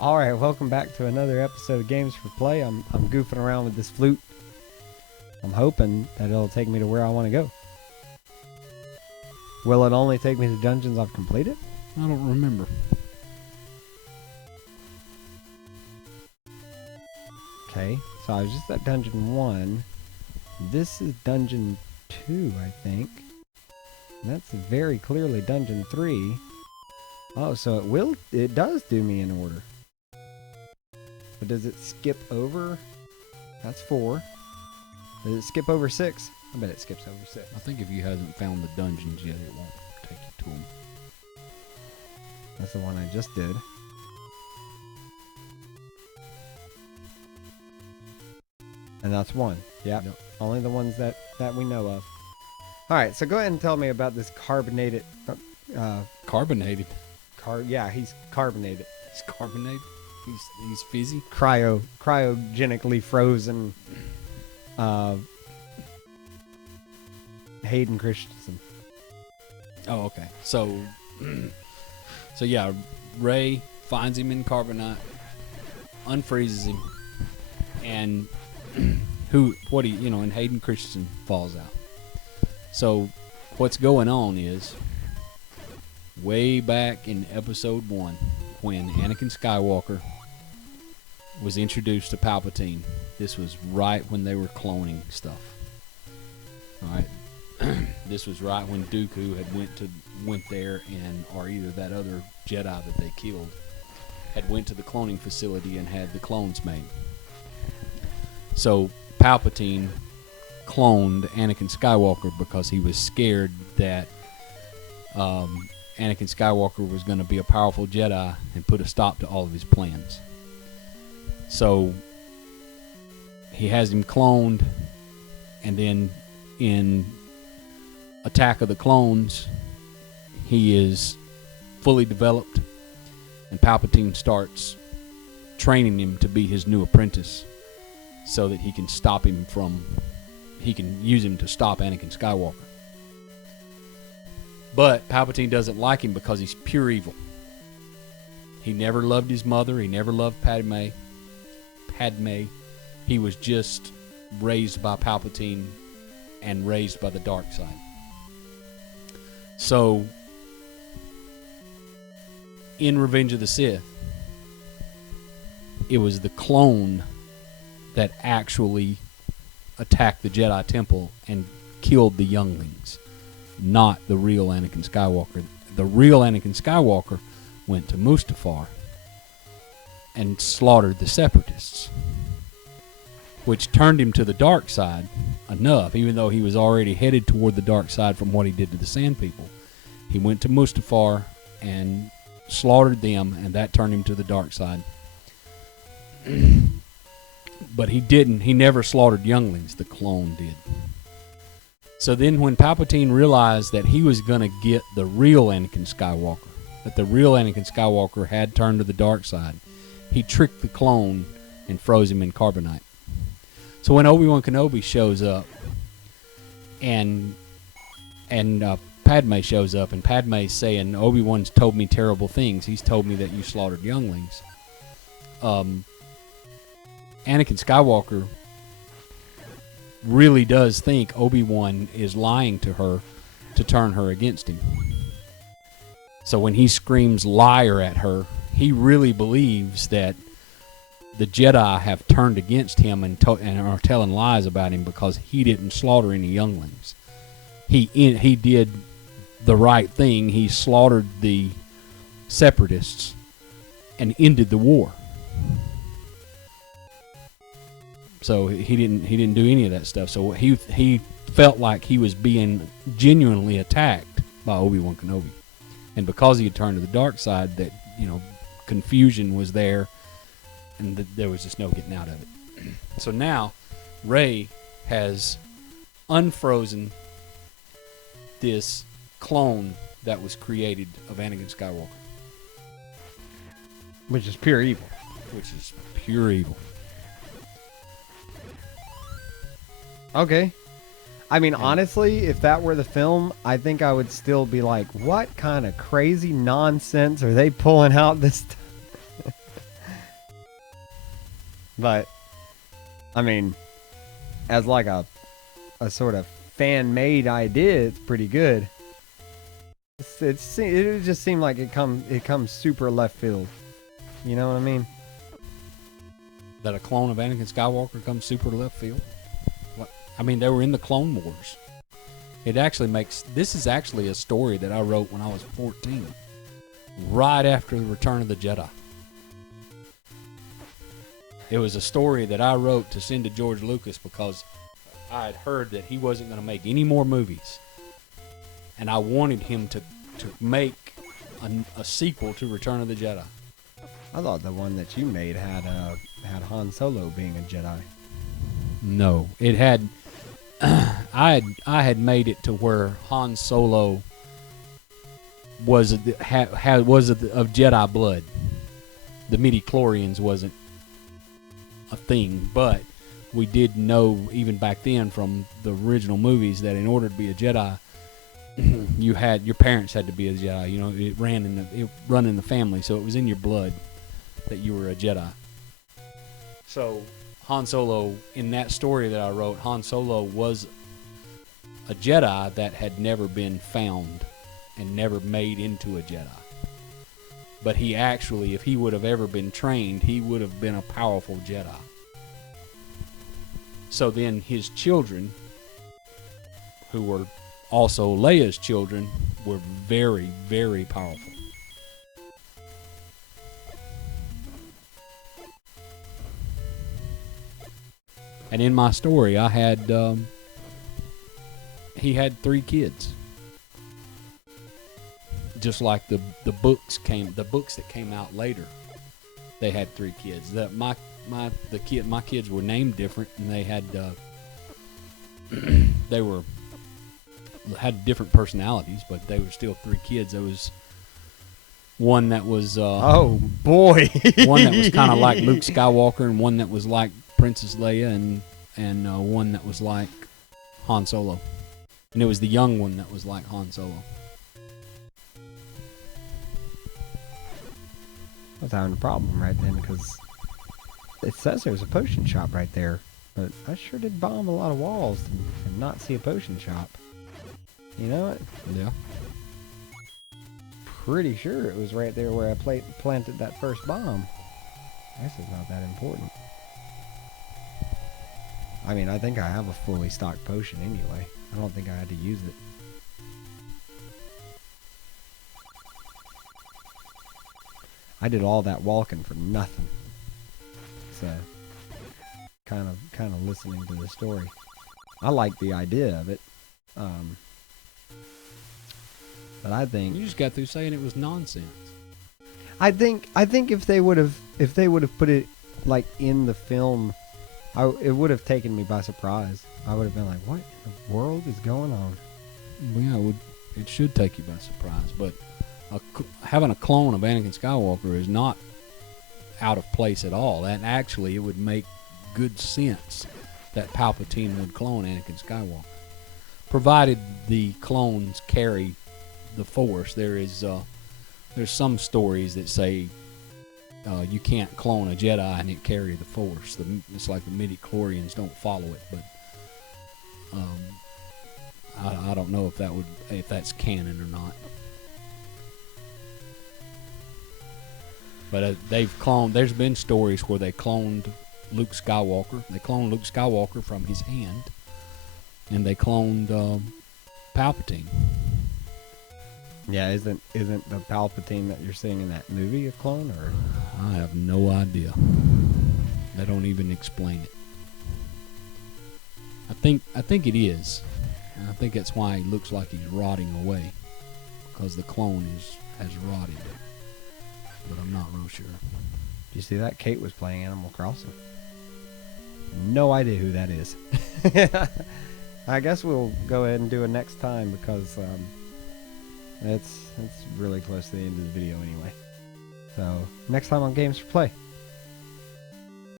All right, welcome back to another episode of Games for Play. I'm goofing around with this flute. I'm hoping that it'll take me to where I want to go. Will it only take me to dungeons I've completed? I don't remember. Okay, so I was just at dungeon 1. This is dungeon 2, I think. And that's very clearly dungeon 3. Oh, so it does do me in order. But does it skip over? That's 4. Does it skip over 6? I bet it skips over 6. I think if you haven't found the dungeons yet, it won't take you to them. That's the one I just did. And that's 1. Yep. Only the ones that we know of. Alright, so go ahead and tell me about this carbonated... Carbonated? Yeah, he's carbonated. He's carbonated? He's fizzy? Cryogenically frozen Hayden Christensen. Oh, okay. So yeah, Ray finds him in carbonite, unfreezes him, and and Hayden Christensen falls out. So what's going on is, way back in episode 1, when Anakin Skywalker was introduced to Palpatine, this was right when they were cloning stuff. All right. This was right when Dooku had went there, or either that other Jedi that they killed had went to the cloning facility and had the clones made. So Palpatine cloned Anakin Skywalker because he was scared that Anakin Skywalker was going to be a powerful Jedi and put a stop to all of his plans. So he has him cloned, and then in Attack of the Clones, he is fully developed, and Palpatine starts training him to be his new apprentice so that he can use him to stop Anakin Skywalker. But Palpatine doesn't like him because he's pure evil. He never loved his mother. He never loved Padme. He was just raised by Palpatine and raised by the dark side. So, in Revenge of the Sith, it was the clone that actually attacked the Jedi Temple and killed the younglings, not the real Anakin Skywalker. The real Anakin Skywalker went to Mustafar and slaughtered the Separatists, which turned him to the dark side enough, even though he was already headed toward the dark side from what he did to the Sand People. He went to Mustafar and slaughtered them, and that turned him to the dark side. But he never slaughtered younglings. The clone did. So then when Palpatine realized that he was going to get the real Anakin Skywalker, that the real Anakin Skywalker had turned to the dark side, he tricked the clone and froze him in carbonite. So when Obi-Wan Kenobi shows up, and Padme shows up, and Padme's saying, Obi-Wan's told me terrible things. He's told me that you slaughtered younglings. Anakin Skywalker really does think Obi-Wan is lying to her to turn her against him. So when he screams liar at her, he really believes that the Jedi have turned against him and are telling lies about him because he didn't slaughter any younglings. He did the right thing. He slaughtered the Separatists and ended the war. So he didn't do any of that stuff. So he felt like he was being genuinely attacked by Obi-Wan Kenobi, and because he had turned to the dark side, that confusion was there. And there was just no getting out of it. So now, Rey has unfrozen this clone that was created of Anakin Skywalker. Which is pure evil. Okay. I mean, honestly, if that were the film, I think I would still be like, what kind of crazy nonsense are they pulling out this time? But I mean, as like a sort of fan-made idea, it's pretty good. It just seemed like it comes super left field. You know what I mean? That a clone of Anakin Skywalker comes super left field. What? I mean, they were in the Clone Wars. It actually makes... This is actually a story that I wrote when I was 14. Right after the Return of the Jedi. It was a story that I wrote to send to George Lucas because I had heard that he wasn't going to make any more movies. And I wanted him to make a sequel to Return of the Jedi. I thought the one that you made had Han Solo being a Jedi. No, it had... I had made it to where Han Solo was of Jedi blood. The midi-chlorians wasn't a thing, but we did know even back then from the original movies that in order to be a Jedi, your parents had to be a Jedi. You know, it run in the family, so it was in your blood that you were a Jedi. So Han Solo, in that story that I wrote, Han Solo was a Jedi that had never been found and never made into a Jedi. But he actually, if he would have ever been trained, he would have been a powerful Jedi. So then his children, who were also Leia's children, were very, very powerful. And in my story, I had he had 3 kids. Just like the books that came out later, they had 3 kids. My kids were named different, and they had had different personalities, but they were still 3 kids. There was one that was oh boy, one that was kind of like Luke Skywalker, and one that was like Princess Leia, and one that was like Han Solo, and it was the young one that was like Han Solo. I was having a problem right then because it says there's a potion shop right there, but I sure did bomb a lot of walls and not see a potion shop. You know what? Yeah. Pretty sure it was right there where I planted that first bomb. I guess it's not that important. I mean, I think I have a fully stocked potion anyway. I don't think I had to use it. I did all that walking for nothing. So, kind of listening to the story. I like the idea of it. But I think You just got through saying it was nonsense. I think if they would have put it like in the film, it would have taken me by surprise. I would have been like, "What in the world is going on?" Well, yeah, it should take you by surprise, but having a clone of Anakin Skywalker is not out of place at all. And actually, it would make good sense that Palpatine would clone Anakin Skywalker, provided the clones carry the Force. There's some stories that say you can't clone a Jedi and it carry the Force. It's like the midi-chlorians don't follow it, but I don't know if that's canon or not. But there's been stories where they cloned Luke Skywalker. They cloned Luke Skywalker from his hand, and they cloned Palpatine. Yeah, isn't the Palpatine that you're seeing in that movie a clone, or? I have no idea. They don't even explain it. I think it is. And I think that's why he looks like he's rotting away, because the clone has rotted. But I'm not real sure. Did you see that? Kate was playing Animal Crossing. No idea who that is. I guess we'll go ahead and do it next time because it's really close to the end of the video anyway. So next time on Games4Play.